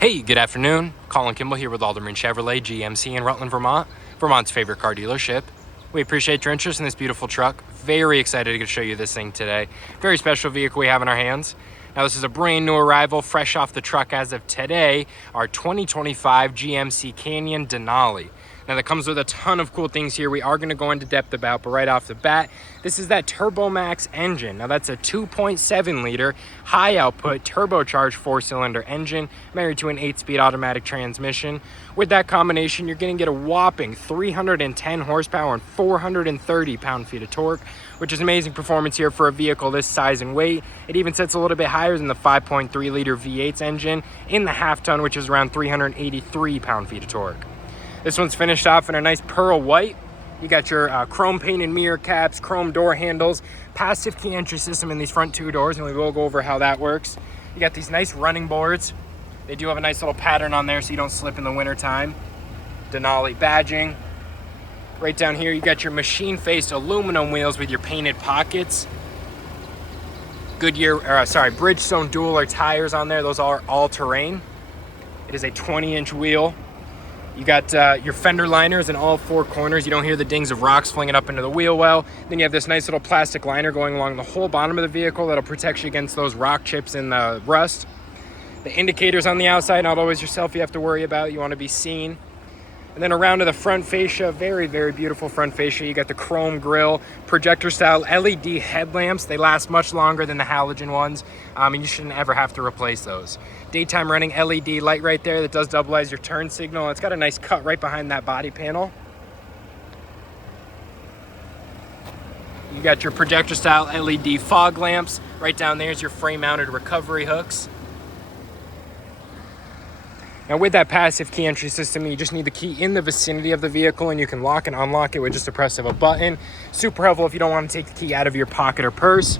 Hey, good afternoon. Colin Kimball here with Alderman Chevrolet GMC in Rutland, Vermont, Vermont's favorite car dealership. We appreciate your interest in this beautiful truck. Very excited to show you this thing today. Very special vehicle we have in our hands. Now, this is a brand new arrival, fresh off the truck as of today, our 2025 GMC Canyon Denali. Now, that comes with a ton of cool things here we are going to go into depth about, but right off the bat, this is that TurboMax engine. Now, that's a 2.7 liter high output turbocharged 4-cylinder engine married to an 8-speed automatic transmission. With that combination, you're going to get a whopping 310 horsepower and 430 pound-feet of torque, which is amazing performance here for a vehicle this size and weight. It even sits a little bit higher than the 5.3 liter V8's engine in the half ton, which is around 383 pound-feet of torque. This one's finished off in a nice pearl white. You got your chrome painted mirror caps, chrome door handles, passive key entry system in these front two doors, and we will go over how that works. You got these nice running boards. They do have a nice little pattern on there so you don't slip in the winter time. Denali badging. Right down here, you got your machine-faced aluminum wheels with your painted pockets. Bridgestone dual tires on there. Those are all-terrain. It is a 20-inch wheel. You got your fender liners in all four corners. You don't hear the dings of rocks flinging up into the wheel well. Then you have this nice little plastic liner going along the whole bottom of the vehicle that'll protect you against those rock chips and the rust. The indicators on the outside, not always yourself you have to worry about. You want to be seen. And then around to the front fascia, very, very beautiful front fascia. You got the chrome grille, projector-style LED headlamps. They last much longer than the halogen ones, and you shouldn't ever have to replace those. Daytime running LED light right there that does double as your turn signal. It's got a nice cut right behind that body panel. You got your projector-style LED fog lamps. Right down there is your frame-mounted recovery hooks. Now, with that passive key entry system, you just need the key in the vicinity of the vehicle, and you can lock and unlock it with just a press of a button. Super helpful if you don't want to take the key out of your pocket or purse.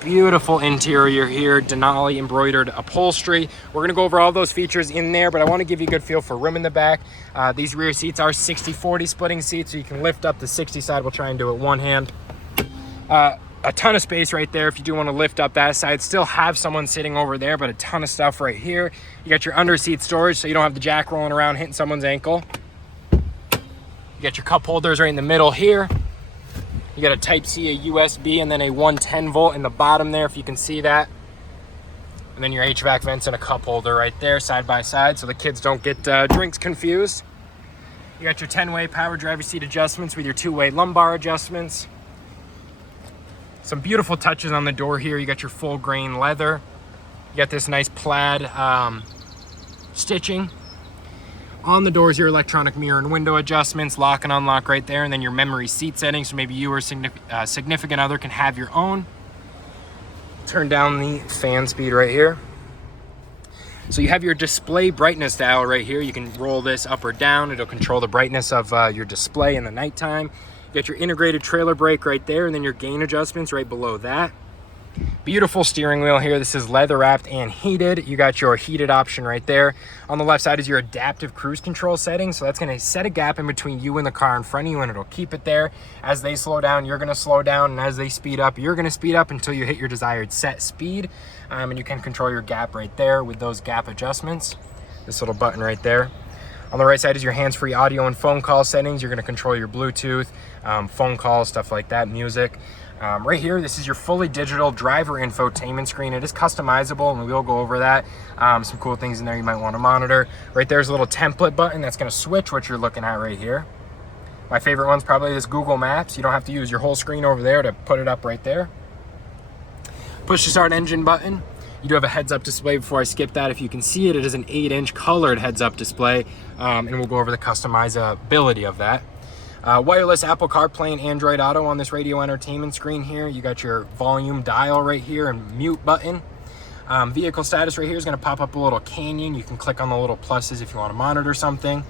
Beautiful interior here, Denali embroidered upholstery. We're gonna go over all those features in there, but I wanna give you a good feel for room in the back. These rear seats are 60-40 splitting seats, so you can lift up the 60 side. We'll try and do it one hand. A ton of space right there if you do want to lift up that side. Still have someone sitting over there, but a ton of stuff right here. You got your under seat storage so you don't have the jack rolling around hitting someone's ankle. You got your cup holders right in the middle here. You got a Type-C, a USB, and then a 110 volt in the bottom there if you can see that. And then your HVAC vents and a cup holder right there side by side so the kids don't get drinks confused. You got your 10-way power driver seat adjustments with your 2-way lumbar adjustments. Some beautiful touches on the door here. You got your full grain leather. You got this nice plaid stitching. On the doors, your electronic mirror and window adjustments, lock and unlock right there, and then your memory seat settings, so maybe you or a significant other can have your own. Turn down the fan speed right here. So you have your display brightness dial right here. You can roll this up or down. It'll control the brightness of your display in the nighttime. You got your integrated trailer brake right there, and then your gain adjustments right below that. Beautiful steering wheel here. This is leather wrapped and heated. You got your heated option right there. On the left side is your adaptive cruise control setting. So that's going to set a gap in between you and the car in front of you, and it'll keep it there. As they slow down, you're going to slow down, and as they speed up, you're going to speed up until you hit your desired set speed. And you can control your gap right there with those gap adjustments. This little button right there. On the right side is your hands-free audio and phone call settings. You're going to control your Bluetooth, phone calls, stuff like that, music. Right here, this is your fully digital driver infotainment screen. It is customizable, and we'll go over that. Some cool things in there you might want to monitor. Right there's a little template button that's going to switch what you're looking at right here. My favorite one's probably this Google Maps. You don't have to use your whole screen over there to put it up right there. Push to start engine button. You do have a heads-up display. Before I skip that, if you can see it, it is an 8-inch colored heads-up display, and we'll go over the customizability of that. Wireless Apple CarPlay and Android Auto on this radio entertainment screen here. You got your volume dial right here and mute button. Vehicle status right here is going to pop up a little Canyon. You can click on the little pluses if you want to monitor something.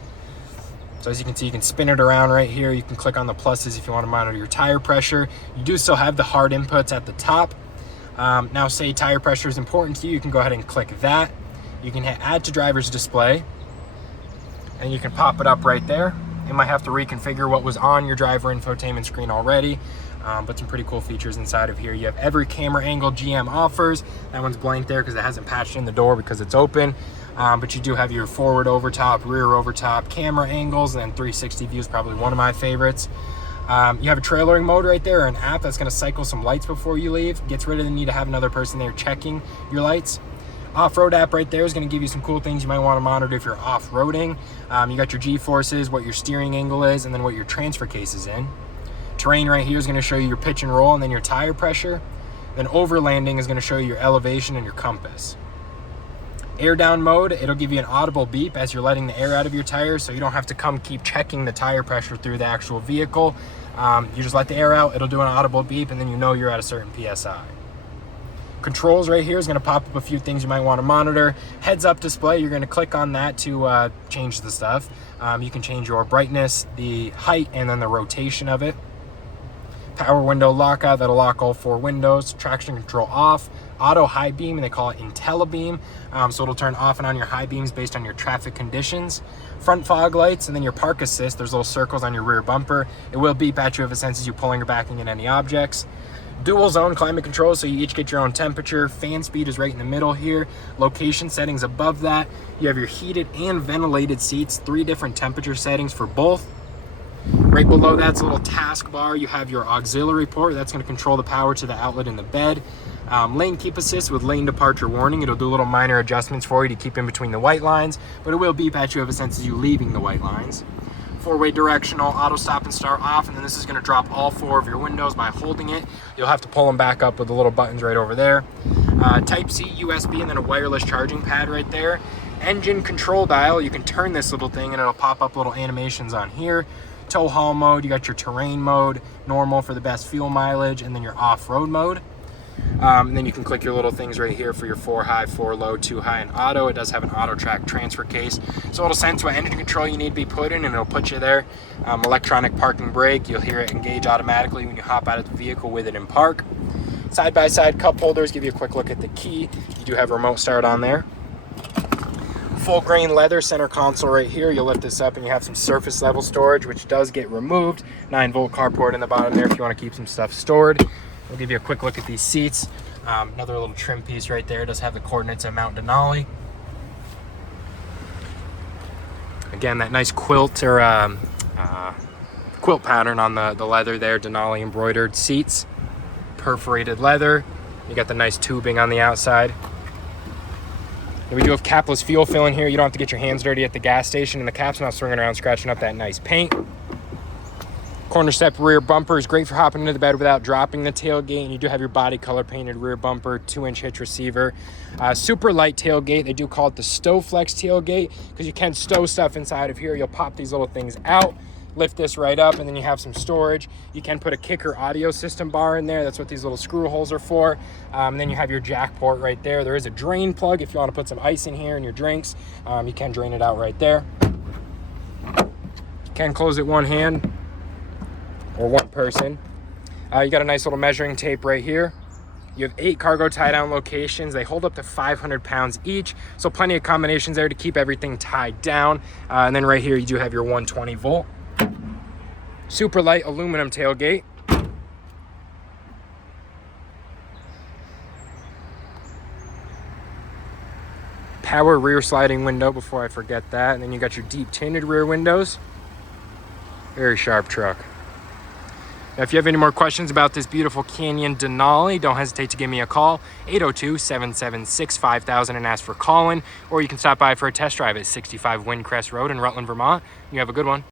So as you can see, you can spin it around right here. You can click on the pluses if you want to monitor your tire pressure. You do still have the hard inputs at the top. Now, say tire pressure is important to you, you can go ahead and click that. You can hit add to driver's display, and you can pop it up right there. You might have to reconfigure what was on your driver infotainment screen already, but some pretty cool features inside of here. You have every camera angle GM offers. That one's blank there because it hasn't patched in the door because it's open. But you do have your forward overtop, rear overtop, camera angles, and then 360 view is probably one of my favorites. You have a trailering mode right there, or an app that's going to cycle some lights before you leave. Gets rid of the need to have another person there checking your lights. Off-road app right there is going to give you some cool things you might want to monitor if you're off-roading. You got your G-forces, what your steering angle is, and then what your transfer case is in. Terrain right here is going to show you your pitch and roll and then your tire pressure. Then overlanding is going to show you your elevation and your compass. Air down mode, it'll give you an audible beep as you're letting the air out of your tires, so you don't have to keep checking the tire pressure through the actual vehicle. You just let the air out, it'll do an audible beep, and then you know you're at a certain PSI. Controls right here is going to pop up a few things you might want to monitor. Heads up display, you're going to click on that to change the stuff. You can change your brightness, the height, and then the rotation of it. Power window lockout, that'll lock all 4 windows. Traction control off. Auto high beam, and they call it IntelliBeam. So it'll turn off and on your high beams based on your traffic conditions. Front fog lights, and then your park assist. There's little circles on your rear bumper. It will beep at you if it senses you pulling or backing in any objects. Dual zone climate control, so you each get your own temperature. Fan speed is right in the middle here. Location settings above that. You have your heated and ventilated seats, 3 different temperature settings for both. Right below that's a little taskbar. You have your auxiliary port. That's going to control the power to the outlet in the bed. Lane keep assist with lane departure warning. It'll do little minor adjustments for you to keep in between the white lines, but it will beep at you if it senses you leaving the white lines. 4-way directional, auto stop and start off, and then this is going to drop all 4 of your windows by holding it. You'll have to pull them back up with the little buttons right over there. Type-C, USB, and then a wireless charging pad right there. Engine control dial, you can turn this little thing and it'll pop up little animations on here. Tow haul mode, you got your terrain mode, normal for the best fuel mileage, and then your off-road mode. And then you can click your little things right here for your 4 high, 4 low, 2 high, and auto. It does have an auto track transfer case, so it'll sense what engine control you need to be put in, and it'll put you there. Electronic parking brake, you'll hear it engage automatically when you hop out of the vehicle with it in park. Side-by-side cup holders, give you a quick look at the key. You do have remote start on there. Full grain leather center console right here. You'll lift this up and you have some surface level storage, which does get removed. 9-volt carport in the bottom there if you want to keep some stuff stored. We'll give you a quick look at these seats. Another little trim piece right there. It does have the coordinates of Mount Denali. Again, that nice quilt or quilt pattern on the leather there. Denali embroidered seats. Perforated leather. You got the nice tubing on the outside. And we do have capless fuel fill in here. You don't have to get your hands dirty at the gas station, and the cap's not swinging around scratching up that nice paint. Corner step rear bumper is great for hopping into the bed without dropping the tailgate, and you do have your body color painted rear bumper, 2-inch hitch receiver. Super light tailgate. They do call it the Stow Flex tailgate because you can stow stuff inside of here. You'll pop these little things out, lift this right up, and then you have some storage. You can put a kicker audio system bar in there. That's what these little screw holes are for. And then you have your jack port right there. There is a drain plug if you want to put some ice in here in your drinks. You can drain it out right there. You can close it one hand or one person. You got a nice little measuring tape right here. You have 8 cargo tie-down locations. They hold up to 500 pounds each, so plenty of combinations there to keep everything tied down. And then right here you do have your 120 volt. Super light aluminum tailgate. Power rear sliding window before I forget that. And then you got your deep tinted rear windows. Very sharp truck. Now, if you have any more questions about this beautiful Canyon Denali, don't hesitate to give me a call, 802-776-5000, and ask for Colin, or you can stop by for a test drive at 65 Windcrest Road in Rutland, Vermont. You have a good one.